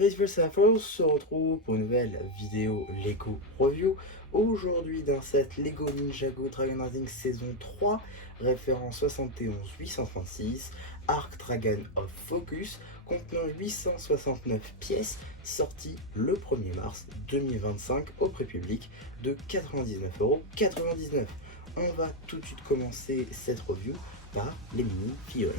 Et on se retrouve pour une nouvelle vidéo Lego Review. Aujourd'hui d'un set Lego Ninjago Dragon Rising saison 3, référence 71836, Arc Dragon of Focus, contenant 869 pièces, sorti le 1er mars 2025 au prix public de 99,99 €. On va tout de suite commencer cette review par les mini figurines.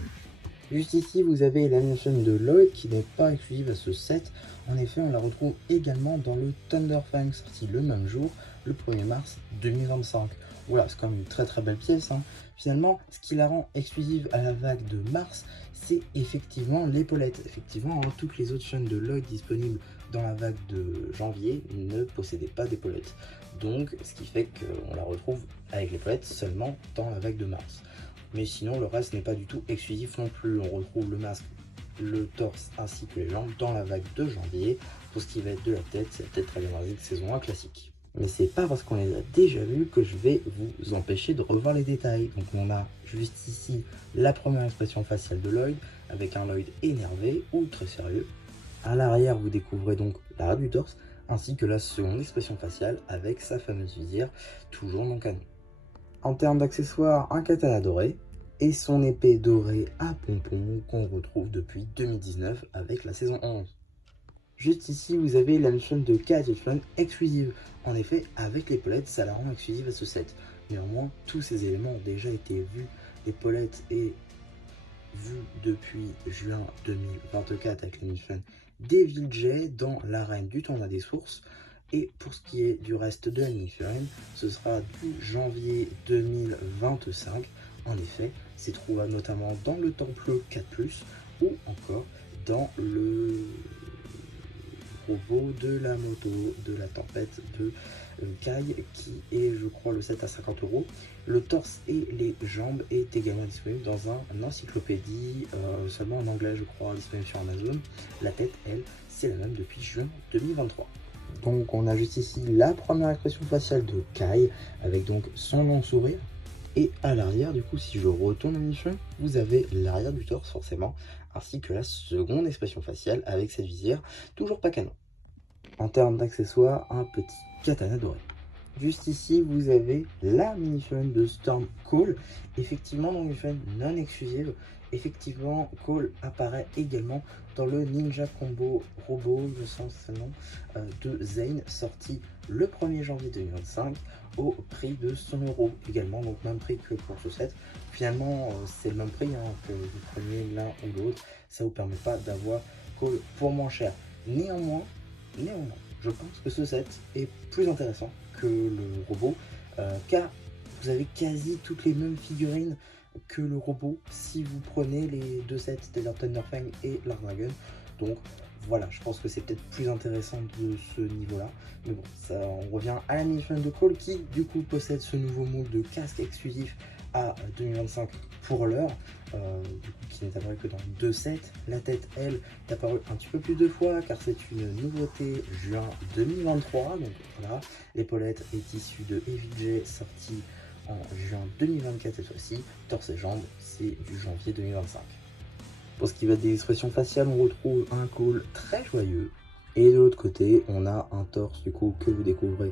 Juste ici, vous avez l'animation de Lloyd qui n'est pas exclusive à ce set. En effet, on la retrouve également dans le Thunderfang sorti le même jour, le 1er mars 2025. Voilà, c'est quand même une très belle pièce, hein. Finalement, ce qui la rend exclusive à la vague de mars, c'est effectivement l'épaulette. Effectivement, hein, toutes les autres chaînes de Lloyd disponibles dans la vague de janvier ne possédaient pas d'épaulette. Donc, ce qui fait qu'on la retrouve avec l'épaulette seulement dans la vague de mars. Mais sinon, le reste n'est pas du tout exclusif non plus. On retrouve le masque, le torse ainsi que les jambes dans la vague de janvier. Pour ce qui va être de la tête, c'est la tête Dragon Rising saison 1 classique. Mais c'est pas parce qu'on les a déjà vus que je vais vous empêcher de revoir les détails. Donc on a juste ici la première expression faciale de Lloyd, avec un Lloyd énervé ou très sérieux. À l'arrière, vous découvrez donc l'arrière du torse, ainsi que la seconde expression faciale avec sa fameuse visière, toujours non canon. En termes d'accessoires, un katana doré et son épée dorée à pompons qu'on retrouve depuis 2019 avec la saison 11. Juste ici, vous avez la mission de Kaijutron exclusive. En effet, avec l'épaulette, ça la rend exclusive à ce set. Néanmoins, tous ces éléments ont déjà été vus. L'épaulette est vue depuis juin 2024 avec la mission Devil Jay dans l'arène du tournoi des sources. Et pour ce qui est du reste de la mini-figurine, ce sera du janvier 2025. En effet, c'est trouvable notamment dans le temple 4+, ou encore dans le robot de la moto de la tempête de Kai, qui est, je crois, le set à 50 €. Le torse et les jambes est également disponible dans une encyclopédie, seulement en anglais, je crois, disponible sur Amazon. La tête, elle, c'est la même depuis juin 2023. Donc on a juste ici la première expression faciale de Kai, avec donc son long sourire. Et à l'arrière, du coup, si je retourne la mission, vous avez l'arrière du torse forcément, ainsi que la seconde expression faciale avec cette visière, toujours pas canon. En termes d'accessoires, un petit katana doré. Juste ici, vous avez la mini-figurine de Storm Call. Effectivement, dans une figurine non exclusive, effectivement, Call apparaît également dans le Ninja Combo Robot, je sens ce nom, de Zane, sorti le 1er janvier 2025 au prix de 100 €. Également, donc même prix que pour ce set. Finalement, c'est le même prix, hein, que vous preniez l'un ou l'autre. Ça vous permet pas d'avoir Call pour moins cher. Néanmoins, je pense que ce set est plus intéressant que le robot, car vous avez quasi toutes les mêmes figurines que le robot si vous prenez les deux sets, c'est-à-dire Thunderfang et Lark Dragon. Donc voilà, je pense que c'est peut-être plus intéressant de ce niveau-là. Mais bon, ça, on revient à la mini-figurine de Call qui du coup possède ce nouveau moule de casque exclusif à 2025 pour l'heure, du coup qui n'est apparu que dans 2 sets. La tête, elle, est apparue un petit peu plus de fois car c'est une nouveauté juin 2023. Donc voilà, l'épaulette est issue de EVJ, sortie en juin 2024 cette fois-ci. Torse et jambes, c'est du janvier 2025. Pour ce qui va être des expressions faciales, on retrouve un Call très joyeux. Et de l'autre côté, on a un torse du coup que vous découvrez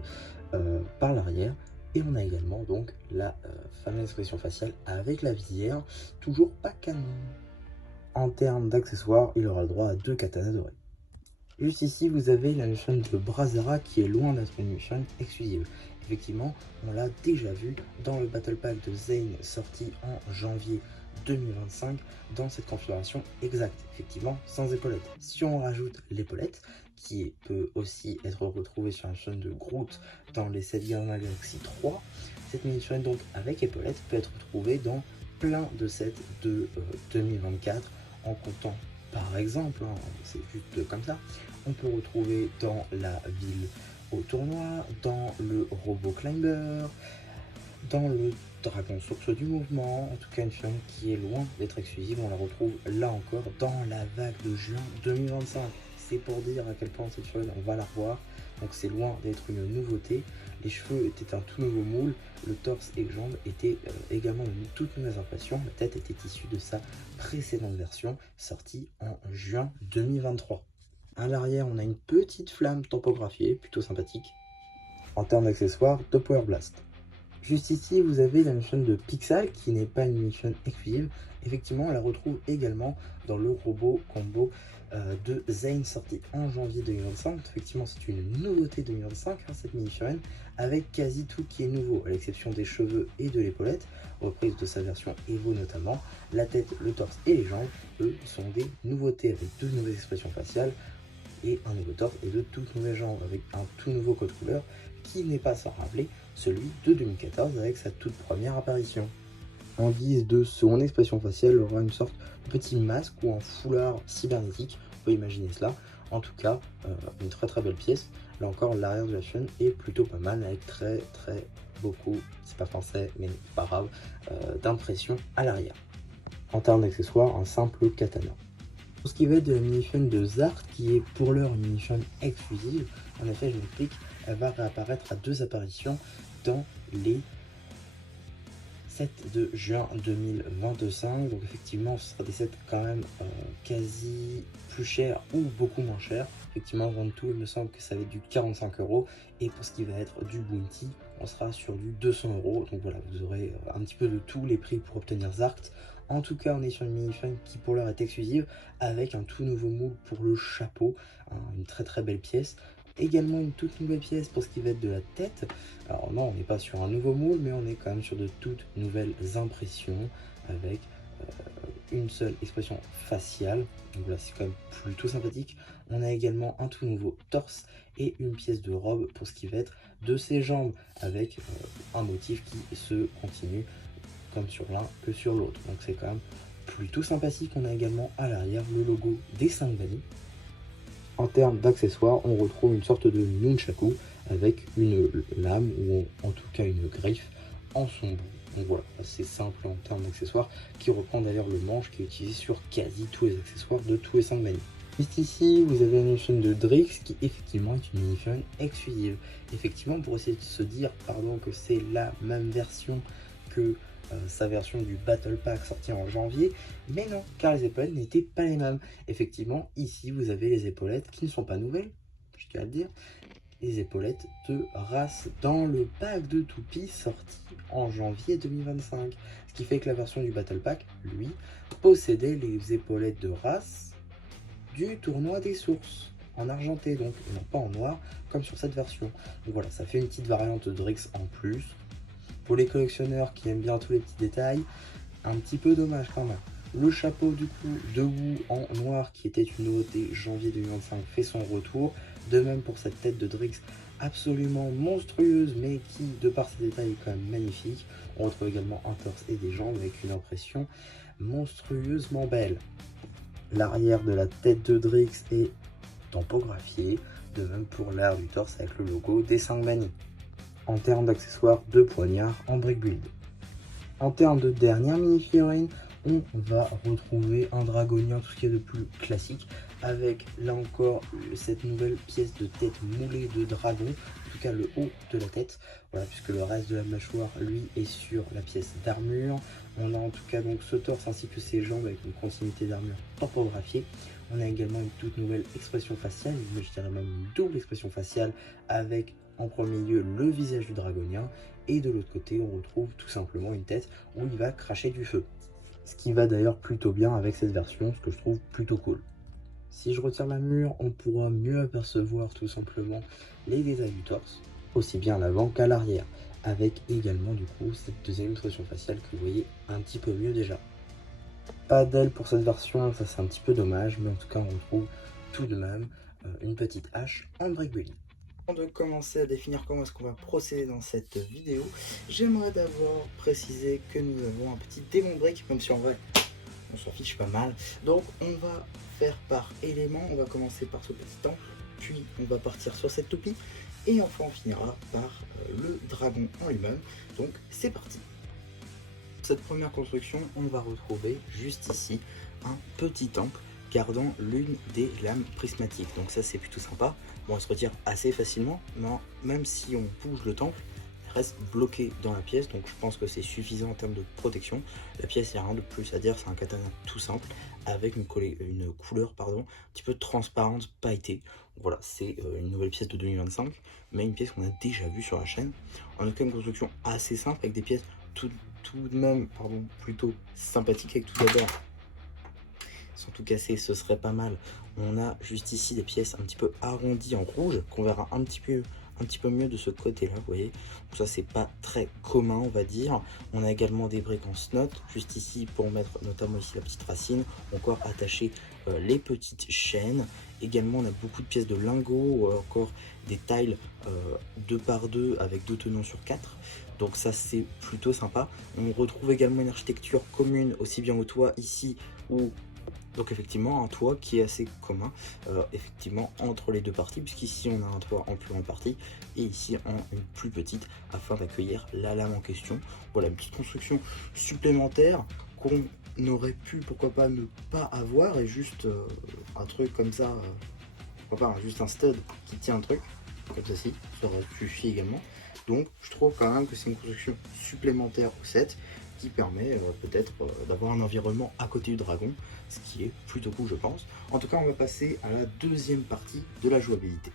par l'arrière. Et on a également donc la fameuse expression faciale avec la visière, toujours pas canon. En termes d'accessoires, il aura le droit à 2 katanas dorés. Juste ici, vous avez la mission de Brazera qui est loin d'être une mission exclusive. Effectivement, on l'a déjà vu dans le Battle Pack de Zane sorti en janvier 2025 dans cette configuration exacte, effectivement sans épaulette. Si on rajoute l'épaulette, qui peut aussi être retrouvée sur la mission de Groot dans les 7 Guardians of the Galaxy 3, cette mini-figurine donc avec épaulette peut être retrouvée dans plein de sets de 2024 en comptant par exemple, hein, c'est juste comme ça, on peut retrouver dans la ville au tournoi, dans le robot climber, dans le dragon source du mouvement, en tout cas une figurine qui est loin d'être exclusive. On la retrouve là encore dans la vague de juin 2025. C'est pour dire à quel point cette figurine on va la revoir, donc c'est loin d'être une nouveauté. Les cheveux étaient un tout nouveau moule, le torse et les jambes étaient également une toute nouvelle impression. La tête était issue de sa précédente version sortie en juin 2023. À l'arrière, on a une petite flamme tampographiée, plutôt sympathique. En termes d'accessoires, de Power Blast. Juste ici, vous avez la mission de Pixel, qui n'est pas une mission exclusive. Effectivement, on la retrouve également dans le robot combo de Zane, sorti en janvier 2025. Effectivement, c'est une nouveauté 2025, cette mini-figurine, avec quasi tout qui est nouveau, à l'exception des cheveux et de l'épaulette, reprise de sa version Evo notamment. La tête, le torse et les jambes, eux, sont des nouveautés, avec deux nouvelles expressions faciales, et un nouveau torse et de toutes nouvelles jambes, avec un tout nouveau code couleur, qui n'est pas sans rappeler celui de 2014 avec sa toute première apparition. En guise de seconde expression faciale, il aura une sorte de petit masque ou un foulard cybernétique, on peut imaginer cela. En tout cas, une très belle pièce. Là encore, l'arrière de la chaîne est plutôt pas mal, avec très beaucoup, c'est pas français mais pas grave, d'impression à l'arrière. En termes d'accessoires, un simple katana. Pour ce qui va être de la mini-chaîne de Zart, qui est pour l'heure une mini-chaîne exclusive, en effet, je m'explique, elle va réapparaître à 2 apparitions dans les 7 de juin 2025. Donc effectivement, ce sera des sets quand même quasi plus chers ou beaucoup moins chers. Effectivement, vendre tout, il me semble que ça va être du 45 €. Et pour ce qui va être du Bounty, on sera sur du 200 €. Donc voilà, vous aurez un petit peu de tous les prix pour obtenir Zart. En tout cas, on est sur une mini-chaîne qui pour l'heure est exclusive, avec un tout nouveau moule pour le chapeau, une très belle pièce. Également une toute nouvelle pièce pour ce qui va être de la tête. Alors non, on n'est pas sur un nouveau moule, mais on est quand même sur de toutes nouvelles impressions, avec une seule expression faciale. Donc là, c'est quand même plutôt sympathique. On a également un tout nouveau torse et une pièce de robe pour ce qui va être de ses jambes, avec un motif qui se continue comme sur l'un que sur l'autre. Donc c'est quand même plutôt sympathique. On a également à l'arrière le logo des 5 vanilles. En termes d'accessoires, on retrouve une sorte de nunchaku avec une lame ou en tout cas une griffe en son bout. Donc voilà, assez simple en termes d'accessoires, qui reprend d'ailleurs le manche qui est utilisé sur quasi tous les accessoires de tous les 5 vanilles. Juste ici, vous avez une mini-chaîne de Drix qui effectivement est une mini-chaîne exclusive. Effectivement, pour essayer de se dire que c'est la même version que sa version du Battle Pack sorti en janvier, mais non, car les épaulettes n'étaient pas les mêmes. Effectivement, ici vous avez les épaulettes qui ne sont pas nouvelles, je tiens à le dire, les épaulettes de race dans le pack de toupies sorti en janvier 2025. Ce qui fait que la version du Battle Pack, lui, possédait les épaulettes de race du tournoi des sources, en argenté donc, et non pas en noir, comme sur cette version. Donc voilà, ça fait une petite variante de Drix en plus. Pour les collectionneurs qui aiment bien tous les petits détails, un petit peu dommage quand même. Le chapeau du coup debout en noir, qui était une nouveauté janvier 2025, fait son retour. De même pour cette tête de Drix absolument monstrueuse, mais qui, de par ses détails, est quand même magnifique. On retrouve également un torse et des jambes avec une impression monstrueusement belle. L'arrière de la tête de Drix est tampographié, de même pour l'arrière du torse avec le logo des 5 vanilles. En termes d'accessoires, de poignards en brick build. En termes de dernière mini-figurine, on va retrouver un dragonien, tout ce qu'il y a de plus classique, avec là encore cette nouvelle pièce de tête moulée de dragon, en tout cas le haut de la tête, voilà, puisque le reste de la mâchoire lui est sur la pièce d'armure. On a en tout cas donc ce torse ainsi que ses jambes avec une continuité d'armure tampographiée. On a également une toute nouvelle expression faciale, je dirais même une double expression faciale, avec en premier lieu le visage du dragonien, et de l'autre côté on retrouve tout simplement une tête où il va cracher du feu. Ce qui va d'ailleurs plutôt bien avec cette version, ce que je trouve plutôt cool. Si je retire la mûre, on pourra mieux apercevoir tout simplement les détails du torse, aussi bien à l'avant qu'à l'arrière, avec également du coup cette deuxième expression faciale que vous voyez un petit peu mieux déjà. Pas d'aile pour cette version, ça c'est un petit peu dommage, mais en tout cas on retrouve tout de même une petite hache en brick build. Avant de commencer à définir comment est-ce qu'on va procéder dans cette vidéo, j'aimerais d'abord préciser que nous avons un petit démon break, même si en vrai on s'en fiche pas mal. Donc on va faire par élément, on va commencer par ce petit temple, puis on va partir sur cette toupie, et enfin on finira par le dragon en lui-même. Donc c'est parti. Cette première construction, on va retrouver juste ici un petit temple gardant l'une des lames prismatiques. Donc ça c'est plutôt sympa. Bon, elle se retire assez facilement, mais même si on bouge le temple, reste bloqué dans la pièce, donc je pense que c'est suffisant en termes de protection. La pièce, il n'y a rien de plus à dire, c'est un katana tout simple avec une couleur un petit peu transparente, pailletée. Voilà, c'est une nouvelle pièce de 2025, mais une pièce qu'on a déjà vue sur la chaîne. On a quand même une construction assez simple avec des pièces tout de même plutôt sympathiques, avec tout d'abord, sans tout casser, ce serait pas mal. On a juste ici des pièces un petit peu arrondies en rouge, qu'on verra un petit peu mieux de ce côté-là, vous voyez. Donc ça, c'est pas très commun, on va dire. On a également des briques en snot, juste ici pour mettre notamment ici la petite racine, encore attacher les petites chaînes. Également, on a beaucoup de pièces de lingots, ou encore des tiles 2x2 avec 2 tenants sur 4. Donc ça, c'est plutôt sympa. On retrouve également une architecture commune, aussi bien au toit ici, ou donc effectivement un toit qui est assez commun effectivement entre les deux parties, puisqu'ici on a un toit en plus grande partie et ici en une plus petite afin d'accueillir la lame en question. Voilà, une petite construction supplémentaire qu'on aurait pu pourquoi pas ne pas avoir, et juste un truc comme ça, pourquoi pas, juste un stud qui tient un truc comme ceci, ça aurait suffi également. Donc je trouve quand même que c'est une construction supplémentaire au set qui permet peut-être d'avoir un environnement à côté du dragon, ce qui est plutôt cool je pense. En tout cas, on va passer à la deuxième partie de la jouabilité.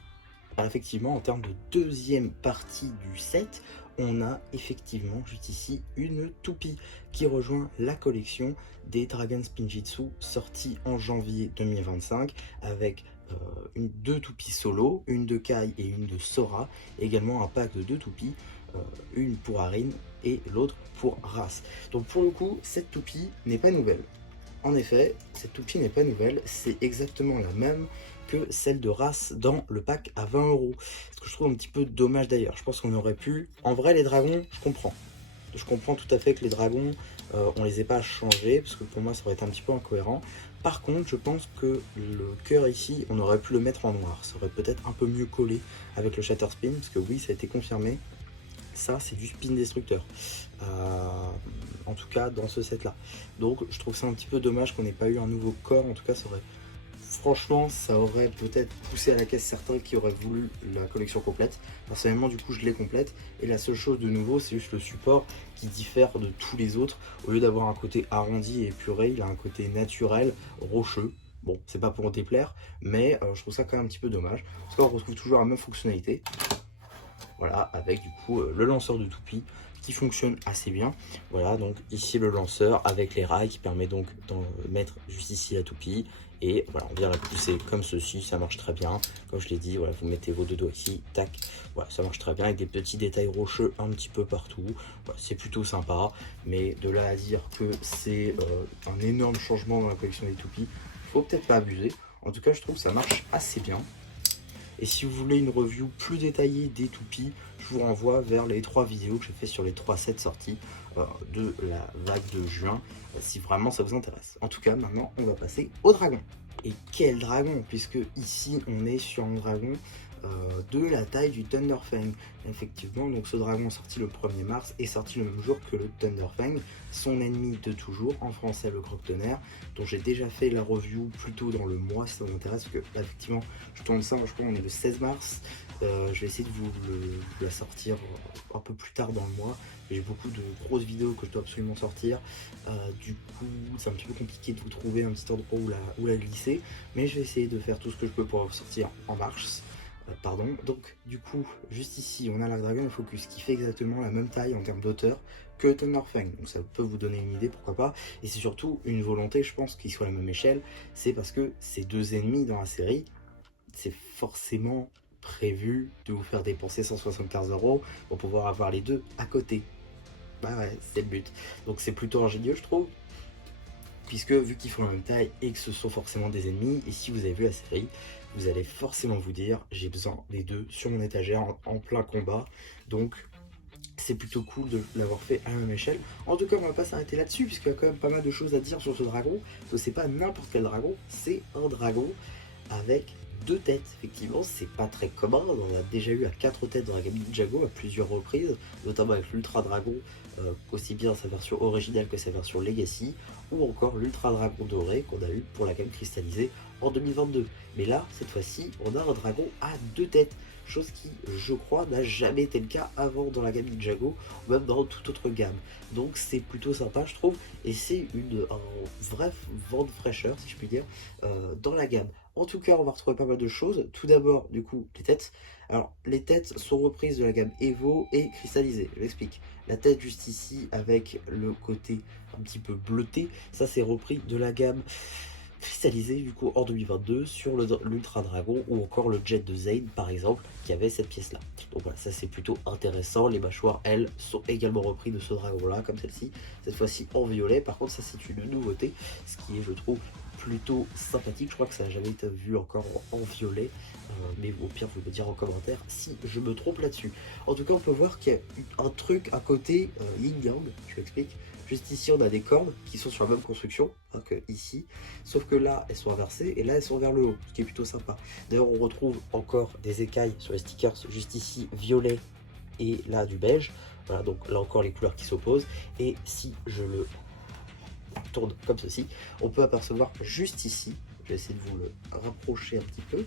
Alors effectivement, en termes de deuxième partie du set, on a effectivement juste ici une toupie qui rejoint la collection des Dragon Spinjitzu sortie en janvier 2025 avec deux toupies solo, une de Kai et une de Sora, également un pack de deux toupies, une pour Arin et l'autre pour Ras. Donc pour le coup, cette toupie n'est pas nouvelle. En effet, cette toupie n'est pas nouvelle, c'est exactement la même que celle de Ras dans le pack à 20 €. Ce que je trouve un petit peu dommage d'ailleurs. Je pense qu'on aurait pu... En vrai, les dragons, je comprends. Je comprends tout à fait que les dragons, on les ait pas changés, parce que pour moi, ça aurait été un petit peu incohérent. Par contre, je pense que le cœur ici, on aurait pu le mettre en noir. Ça aurait peut-être un peu mieux collé avec le Shatter Spin, parce que oui, ça a été confirmé. Ça, c'est du spin destructeur. En tout cas, dans ce set-là. Donc, je trouve ça un petit peu dommage qu'on n'ait pas eu un nouveau corps. En tout cas, ça aurait... Franchement, ça aurait peut-être poussé à la caisse certains qui auraient voulu la collection complète. Personnellement, du coup, je l'ai complète. Et la seule chose de nouveau, c'est juste le support qui diffère de tous les autres. Au lieu d'avoir un côté arrondi et épuré, il a un côté naturel, rocheux. Bon, c'est pas pour en déplaire, mais je trouve ça quand même un petit peu dommage. Parce qu'on retrouve toujours la même fonctionnalité. Voilà, avec du coup le lanceur de toupie qui fonctionne assez bien. Voilà, donc ici le lanceur avec les rails qui permet donc d'en mettre juste ici la toupie. Et voilà, on vient la pousser comme ceci, ça marche très bien. Comme je l'ai dit, voilà, vous mettez vos deux doigts ici, tac. Voilà, ça marche très bien avec des petits détails rocheux un petit peu partout. Voilà, c'est plutôt sympa. Mais de là à dire que c'est un énorme changement dans la collection des toupies, faut peut-être pas abuser. En tout cas, je trouve que ça marche assez bien. Et si vous voulez une review plus détaillée des toupies, je vous renvoie vers les 3 vidéos que j'ai fait sur les 3 sets sortis de la vague de juin, si vraiment ça vous intéresse. En tout cas, maintenant, on va passer au dragon. Et quel dragon, puisque ici, on est sur un dragon de la taille du Thunderfang. Effectivement, donc ce dragon sorti le 1er mars est sorti le même jour que le Thunderfang, son ennemi de toujours, en français le croque-tonnerre, dont j'ai déjà fait la review plus tôt dans le mois si ça vous intéresse, parce que là, effectivement, je tourne ça, je crois qu'on est le 16 mars, je vais essayer de vous la sortir un peu plus tard dans le mois. J'ai beaucoup de grosses vidéos que je dois absolument sortir, du coup c'est un petit peu compliqué de vous trouver un petit endroit où la glisser, mais je vais essayer de faire tout ce que je peux pour la sortir en mars. Pardon, donc du coup, juste ici, on a la Dragon Focus qui fait exactement la même taille en termes d'auteur que Thunderfang, donc ça peut vous donner une idée, pourquoi pas, et c'est surtout une volonté, je pense, qu'ils soient à la même échelle, c'est parce que ces deux ennemis dans la série, c'est forcément prévu de vous faire dépenser 175 € pour pouvoir avoir les deux à côté. Bah ouais, c'est le but, donc c'est plutôt ingénieux, je trouve, puisque vu qu'ils font la même taille et que ce sont forcément des ennemis, et si vous avez vu la série, vous allez forcément vous dire j'ai besoin des deux sur mon étagère en plein combat, donc c'est plutôt cool de l'avoir fait à la même échelle. En tout cas, on va pas s'arrêter là-dessus puisqu'il y a quand même pas mal de choses à dire sur ce dragon, parce que c'est pas n'importe quel dragon, c'est un dragon avec 2 têtes. Effectivement, c'est pas très commun, on a déjà eu à 4 têtes dans la gamme Ninjago à plusieurs reprises, notamment avec l'Ultra Dragon, aussi bien sa version originale que sa version Legacy, ou encore l'Ultra Dragon doré qu'on a eu pour la gamme cristallisée en 2022. Mais là, cette fois-ci, on a un dragon à 2 têtes. Chose qui, je crois, n'a jamais été le cas avant dans la gamme Ninjago, ou même dans toute autre gamme. Donc c'est plutôt sympa, je trouve, et c'est un vrai vent de fraîcheur, si je puis dire, dans la gamme. En tout cas, on va retrouver pas mal de choses. Tout d'abord, du coup, les têtes. Alors, les têtes sont reprises de la gamme Evo et cristallisées. Je l'explique. La tête juste ici, avec le côté un petit peu bleuté, ça c'est repris de la gamme cristallisé du coup en 2022 sur l'Ultra Dragon ou encore le Jet de Zane par exemple qui avait cette pièce là. Donc voilà, ça c'est plutôt intéressant. Les mâchoires elles sont également repris de ce dragon là comme celle-ci, cette fois-ci en violet. Par contre ça c'est une nouveauté, ce qui est je trouve plutôt sympathique. Je crois que ça n'a jamais été vu encore en violet, mais au pire vous me dire en commentaire si je me trompe là-dessus. En tout cas on peut voir qu'il y a un truc à côté yin yang, je m'explique. Juste ici, on a des cornes qui sont sur la même construction hein, que ici, sauf que là, elles sont inversées et là, elles sont vers le haut, ce qui est plutôt sympa. D'ailleurs, on retrouve encore des écailles sur les stickers, juste ici, violet et là, du beige. Voilà, donc là encore, les couleurs qui s'opposent. Et si je le tourne comme ceci, on peut apercevoir juste ici, je vais essayer de vous le rapprocher un petit peu,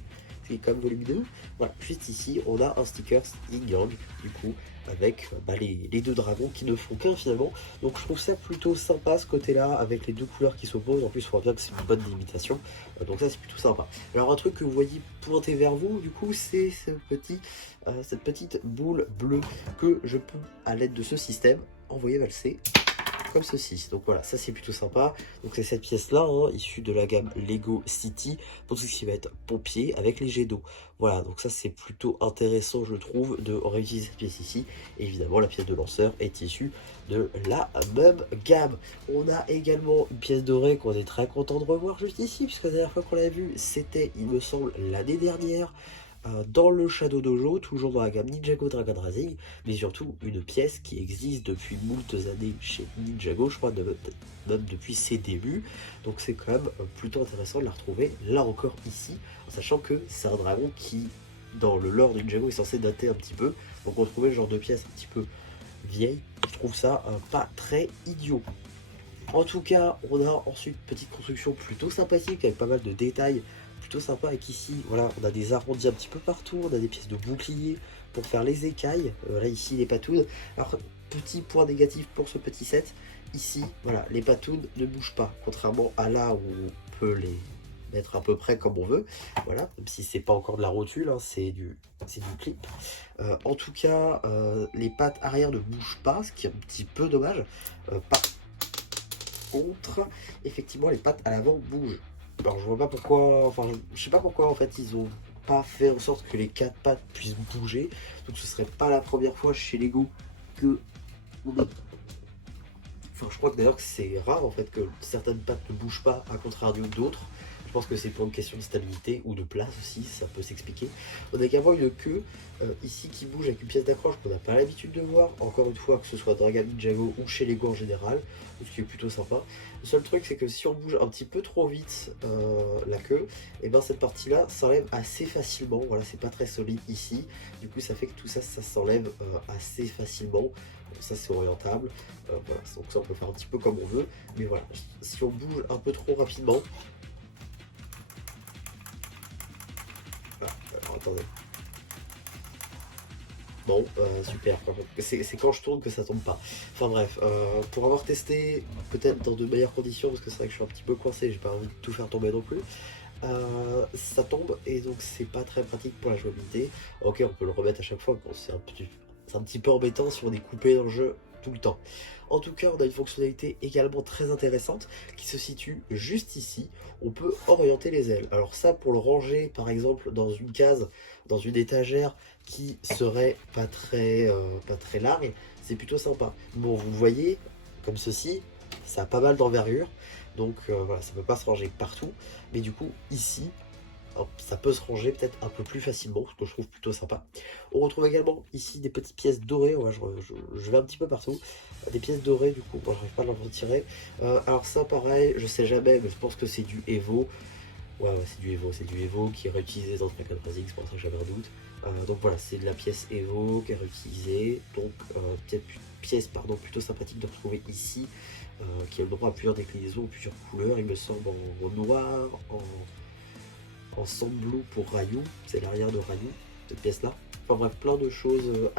c'est quand même volumineux. Voilà, juste ici, on a un sticker Yin Yang, du coup, avec les deux dragons qui ne font qu'un finalement. Donc je trouve ça plutôt sympa ce côté-là, avec les deux couleurs qui s'opposent. En plus, il voit bien que c'est une bonne délimitation. Donc ça, c'est plutôt sympa. Alors un truc que vous voyez pointer vers vous, du coup, c'est cette petite boule bleue que je peux, à l'aide de ce système, envoyer valser comme ceci. Donc voilà, ça c'est plutôt sympa. Donc c'est cette pièce là hein, issue de la gamme Lego City pour tout ce qui va être pompier avec les jets d'eau. Voilà, donc ça c'est plutôt intéressant je trouve de réutiliser cette pièce ici. Et évidemment la pièce de lanceur est issue de la même gamme. On a également une pièce dorée qu'on est très content de revoir juste ici, puisque la dernière fois qu'on l'a vue c'était il me semble l'année dernière, dans le Shadow Dojo, toujours dans la gamme Ninjago Dragon Rising, mais surtout une pièce qui existe depuis moultes années chez Ninjago, je crois même depuis ses débuts, donc c'est quand même plutôt intéressant de la retrouver là encore ici, en sachant que c'est un dragon qui, dans le lore de Ninjago, est censé dater un petit peu, donc on trouvait ce genre de pièce un petit peu vieille, je trouve ça pas très idiot. En tout cas, on a ensuite une petite construction plutôt sympathique avec pas mal de détails plutôt sympa. Avec ici, voilà, on a des arrondis un petit peu partout, on a des pièces de bouclier pour faire les écailles. Là, ici, les patounes. Alors, petit point négatif pour ce petit set, ici, voilà, les patounes ne bougent pas, contrairement à là où on peut les mettre à peu près comme on veut. Voilà, même si c'est pas encore de la rotule, hein, c'est du clip. En tout cas, les pattes arrière ne bougent pas, ce qui est un petit peu dommage. Par contre, effectivement, les pattes à l'avant bougent. Alors je vois pas pourquoi, enfin je sais pas pourquoi en fait ils ont pas fait en sorte que les 4 pattes puissent bouger. Donc ce serait pas la première fois chez Lego que enfin je crois que d'ailleurs que c'est rare en fait que certaines pattes ne bougent pas à contrario d'autres. Je pense que c'est pour une question de stabilité ou de place aussi, ça peut s'expliquer. On a également une queue ici qui bouge avec une pièce d'accroche qu'on n'a pas l'habitude de voir, encore une fois que ce soit dans la gamme Ninjago ou chez Lego en général, ce qui est plutôt sympa. Le seul truc c'est que si on bouge un petit peu trop vite la queue, et ben cette partie là s'enlève assez facilement, voilà c'est pas très solide ici, du coup ça fait que tout ça, ça s'enlève assez facilement. Bon, ça c'est orientable, voilà, donc ça on peut faire un petit peu comme on veut, mais voilà, si on bouge un peu trop rapidement, alors, attendez. Bon, super. C'est quand je tourne que ça tombe pas. Enfin bref, pour avoir testé, peut-être dans de meilleures conditions, parce que c'est vrai que je suis un petit peu coincé, j'ai pas envie de tout faire tomber non plus. Ça tombe et donc c'est pas très pratique pour la jouabilité. Ok, on peut le remettre à chaque fois, bon, c'est un petit peu embêtant si on est coupé dans le jeu tout le temps. En tout cas, on a une fonctionnalité également très intéressante qui se situe juste ici. On peut orienter les ailes. Alors ça, pour le ranger, par exemple, dans une case, dans une étagère qui serait pas très large, c'est plutôt sympa. Bon, vous le voyez, comme ceci, ça a pas mal d'envergure. Donc voilà, ça peut pas se ranger partout. Mais du coup, ici, ça peut se ranger peut-être un peu plus facilement, ce que je trouve plutôt sympa. On retrouve également ici des petites pièces dorées, ouais, je vais un petit peu partout, des pièces dorées du coup, bon, j'arrive pas à l'en retirer. Alors ça pareil, je sais jamais, mais je pense que c'est du Evo. Ouais, c'est du Evo qui est réutilisé dans Dragon Racing, c'est pour ça que j'avais un doute. Donc voilà, c'est de la pièce Evo qui est réutilisée, donc pièce plutôt sympathique de retrouver ici, qui a le droit à plusieurs déclinaisons, plusieurs couleurs, il me semble en noir, en Sandblue pour Ryu, c'est l'arrière de Ryu, cette pièce-là. Enfin bref, plein de choses,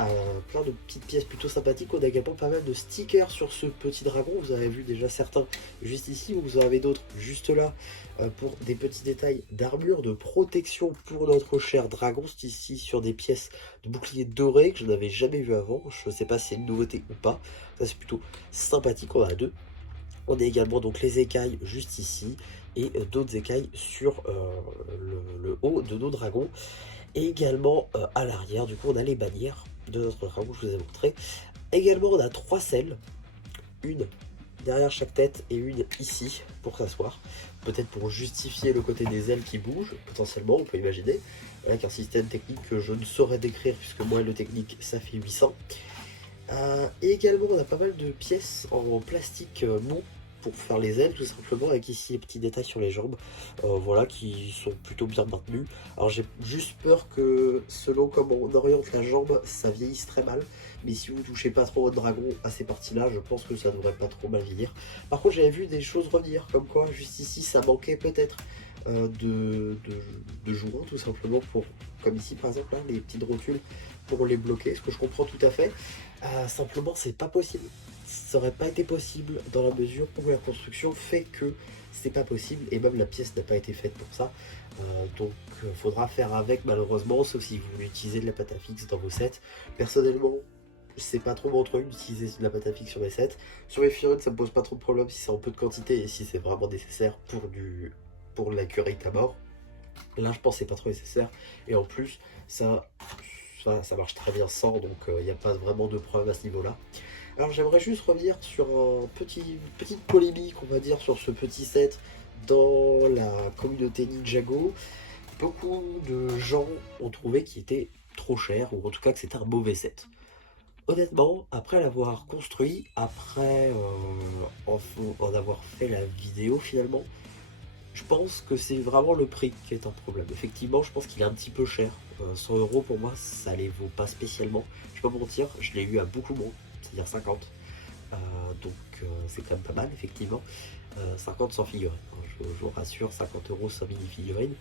plein de petites pièces plutôt sympathiques. On a également pas mal de stickers sur ce petit dragon. Vous avez vu déjà certains juste ici, ou vous en avez d'autres juste là, pour des petits détails d'armure, de protection pour notre cher dragon. C'est ici sur des pièces de bouclier doré que je n'avais jamais vu avant. Je ne sais pas si c'est une nouveauté ou pas. Ça c'est plutôt sympathique, on en a deux. On a également donc les écailles juste ici et d'autres écailles sur le haut de nos dragons. Et également à l'arrière, du coup, on a les bannières de notre dragon, je vous ai montré. Également, on a 3 selles, une derrière chaque tête et une ici pour s'asseoir. Peut-être pour justifier le côté des ailes qui bougent, potentiellement, on peut imaginer. Avec un système technique que je ne saurais décrire, puisque moi, le technique, ça fait 800. Et également, on a pas mal de pièces en plastique mou pour faire les ailes, tout simplement, avec ici les petits détails sur les jambes, voilà, qui sont plutôt bien maintenus. Alors j'ai juste peur que, selon comment on oriente la jambe, ça vieillisse très mal. Mais si vous touchez pas trop votre dragon à ces parties-là, je pense que ça devrait pas trop mal vieillir. Par contre, j'avais vu des choses revenir, comme quoi, juste ici, ça manquait peut-être de joints, tout simplement, pour, comme ici par exemple, là, les petites rotules pour les bloquer, ce que je comprends tout à fait. Simplement, c'est pas possible. Ça aurait pas été possible dans la mesure où la construction fait que c'est pas possible, et même la pièce n'a pas été faite pour ça. Donc faudra faire avec, malheureusement, sauf si vous voulez utiliser de la pâte à fixe dans vos sets. Personnellement, c'est pas trop mon truc d'utiliser de la pâte à fixe sur mes sets. Sur les figurines, ça me pose pas trop de problème si c'est en peu de quantité et si c'est vraiment nécessaire pour la curry à mort. Là, je pense que c'est pas trop nécessaire, et en plus, ça marche très bien sans, donc il n'y a pas vraiment de problème à ce niveau-là. Alors j'aimerais juste revenir sur petite polémique, on va dire, sur ce petit set dans la communauté Ninjago. Beaucoup de gens ont trouvé qu'il était trop cher, ou en tout cas que c'était un mauvais set. Honnêtement, après l'avoir construit, après en avoir fait la vidéo finalement, je pense que c'est vraiment le prix qui est un problème. Effectivement, je pense qu'il est un petit peu cher. 100 € pour moi, ça les vaut pas spécialement. Je vais pas mentir, je l'ai eu à beaucoup moins, c'est-à-dire 50. Donc c'est quand même pas mal, effectivement. 50 sans figurine, hein, je vous rassure, 50 € sans mini-figurine.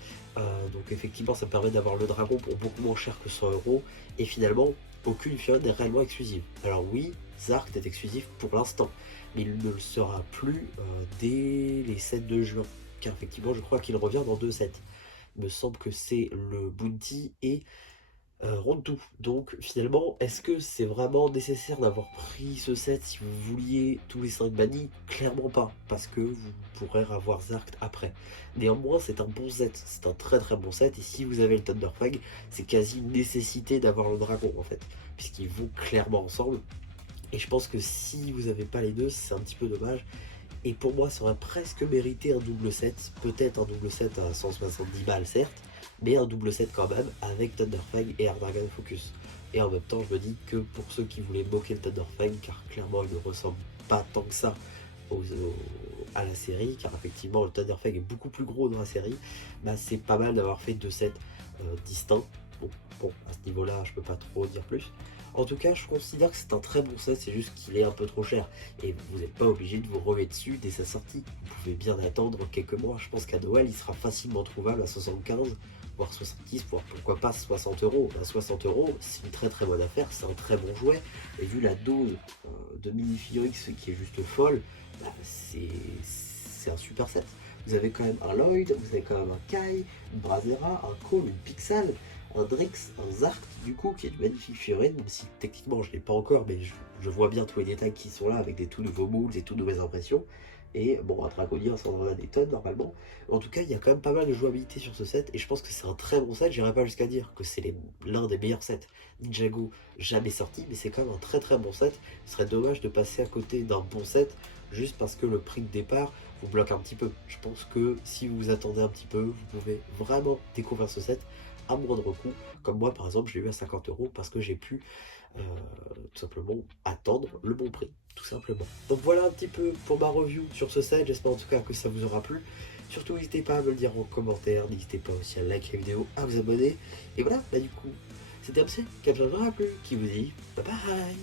Donc effectivement, ça permet d'avoir le dragon pour beaucoup moins cher que 100 €. Et finalement, aucune figurine n'est réellement exclusive. Alors oui, Zark est exclusif pour l'instant, mais il ne le sera plus dès les 7 de juin. Car effectivement, je crois qu'il revient dans 2 sets. Il me semble que c'est le Bounty et Ronde-tout. Donc finalement, est-ce que c'est vraiment nécessaire d'avoir pris ce set si vous vouliez tous les 5 bannis? Clairement pas, parce que vous pourrez avoir Zark après. Néanmoins, c'est un bon set, c'est un très très bon set, et si vous avez le Thunderfang, c'est quasi une nécessité d'avoir le dragon en fait, puisqu'ils vont clairement ensemble. Et je pense que si vous n'avez pas les deux, c'est un petit peu dommage. Et pour moi, ça aurait presque mérité un double set. Peut-être un double set à 170 balles, certes, mais un double set quand même avec Thunderfang et Air Dragon Focus. Et en même temps, je me dis que pour ceux qui voulaient moquer le Thunderfang, car clairement il ne ressemble pas tant que ça à la série, car effectivement le Thunderfang est beaucoup plus gros dans la série, bah, c'est pas mal d'avoir fait 2 sets distincts. Bon, à ce niveau-là, je peux pas trop dire plus. En tout cas, je considère que c'est un très bon set, c'est juste qu'il est un peu trop cher. Et vous n'êtes pas obligé de vous remettre dessus dès sa sortie. Vous pouvez bien attendre quelques mois. Je pense qu'à Noël, il sera facilement trouvable à 75, voire 70, voire pourquoi pas 60 €. À 60 €, c'est une très très bonne affaire, c'est un très bon jouet. Et vu la dose de minifigurines qui est juste folle, bah, c'est un super set. Vous avez quand même un Lloyd, vous avez quand même un Kai, une Brazera, un Cole, une Pixel, un Drix, un Zark, du coup, qui est une magnifique figurine, même si techniquement je ne l'ai pas encore, mais je vois bien tous les détails qui sont là, avec des tout nouveaux moves et toutes nouvelles impressions. Et bon, un Dragonir, ça en a des tonnes normalement. En tout cas, il y a quand même pas mal de jouabilité sur ce set, et je pense que c'est un très bon set. J'irai pas jusqu'à dire que c'est l'un des meilleurs sets Ninjago jamais sorti, mais c'est quand même un très très bon set. Ce serait dommage de passer à côté d'un bon set juste parce que le prix de départ vous bloque un petit peu. Je pense que si vous vous attendez un petit peu, vous pouvez vraiment découvrir ce set à moindre coût, comme moi par exemple, je l'ai eu à 50 € parce que j'ai pu tout simplement attendre le bon prix, tout simplement. Donc voilà un petit peu pour ma review sur ce set, j'espère en tout cas que ça vous aura plu. Surtout n'hésitez pas à me le dire en commentaire, n'hésitez pas aussi à liker la vidéo, à vous abonner. Et voilà, là du coup, c'était MC, qui a plus, qui vous dit bye bye.